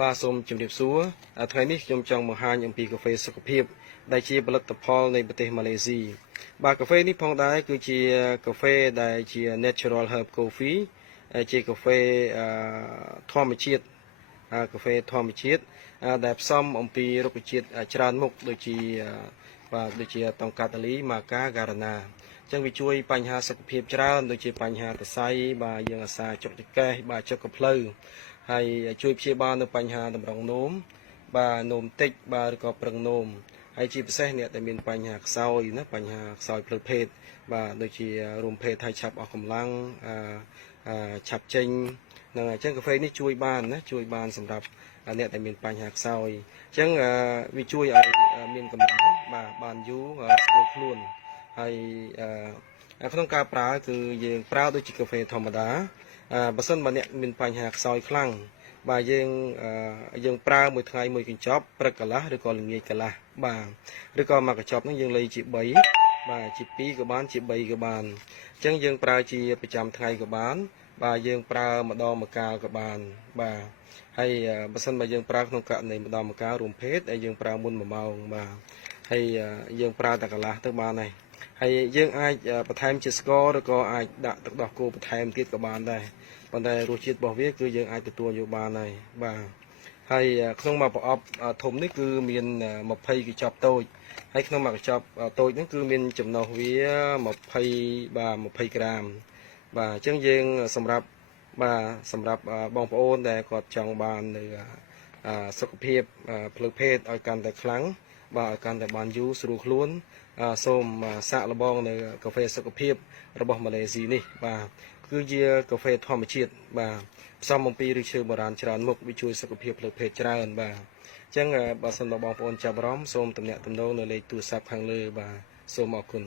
បាទសូមជម្រាបសួរថ្ងៃនេះខ្ញុំចង់បង្ហាញអំពីកាហ្វេសុខភាពដែលជាផលិតផលនៃប្រទេសម៉ាឡេស៊ីបាទកាហ្វេនេះផងដែរគឺជាកាហ្វេដែលជា Natural Herb Coffee ជាកាហ្វេធម្មជាតិកាហ្វេធម្មជាតិដែលផ្សំអំពីរុក្ខជាតិច្រើនមុខដូចជាតង្កាតាលីម៉ាកាការ៉ាណាអញ្ចឹងវាជួយបញ្ហាសុខភាពច្រើនដូចជាបញ្ហាសរសៃបាទយើងអាសាចុកចង្កេះបាទចុកកភ្លៅហើយជួយព្យាបាលនៅបញ្ហាតម្រងនោមបាទនោមតិចបាទឬក៏ប្រឹងនោមហើយជាពិសេសអ្នកដែលមានបញ្ហាខ្សោយណាបញ្ហាខ្សោយផ្លូវភេទបាទដូចជារួមភេទហើយឆាប់អស់កម្លាំងឆាប់ចេញហ្នឹងអញ្ចឹងកាហ្វេនេះជួយបានណាជួយបានសម្រាប់អ្នកដែលមានបញ្ហាខ្សោយអញ្ចឹងវាជួយឲ្យមានកម្លាំងបាទបានយូរស្រួលខ្លួនហើយក្នុងការប្រើគឺយើងប្រើដូចជាកាហ្វេធម្មតាបើសិនបើអ្នកមានបញ្ហាខ្សោយខ្លាំងបាទយើងប្រើមួយថ្ងៃមួយកញ្ចប់ព្រឹកកន្លះឬក៏ល្ងាចកន្លះបាទឬក៏មួយកញ្ចប់ហ្នឹងយើងលៃជា3បាទជា2ក៏បានជា3ក៏បានអញ្ចឹងយើងប្រើជាប្រចាំថ្ងៃក៏បានបាទយើងប្រើម្ដងម្កាលក៏បានបាទហើយបើសិនបើយើងប្រើក្នុងករណីម្ដងម្កាលរួមភេទដែលយើងប្រើមុន1ម៉ោងបាទហើយយើងប្រើតែកន្លះទៅបានហើយយើងអាចបន្ថែមជាស្ករឬក៏អាចដាក់ទឹកដោះគោបន្ថែមទៀតក៏បានដែរប៉ុន្តែរសជាតិរបស់វាគឺយើងអាចទទួលយកបានហើយបាទហើយក្នុងមួយប្រអប់ធំនេះគឺមាន20កញ្ចប់តូចហើយក្នុងមួយកញ្ចប់តូចហ្នឹងគឺមានចំណុះវា20ក្រាមបាទអញ្ចឹងយើងសម្រាប់បងប្អូនដែលគាត់ចង់បាននៅសុខភាពផ្លូវភេទឲ្យកាន់តែខ្លាំងបាទឲ្យកាន់តែបានយូរស្រួលខ្លួនសូមសាកល្បងនៅកាហ្វេសុខភាពរបស់ម៉ាឡេស៊ីនេះបាទគឺជាកាហ្វេធម្មជាតិបាទផ្សំអំពីឫសឈើបុរាណច្រើនមុខវាជួយសុខភាពផ្លូវភេទច្រើនបាទអញ្ចឹងបើសិនបើបងប្អូនចាប់អារម្មណ៍សូមទំនាក់ទំនងនៅលេខទូរស័ព្ទខាងលើបាទសូមអរគុណ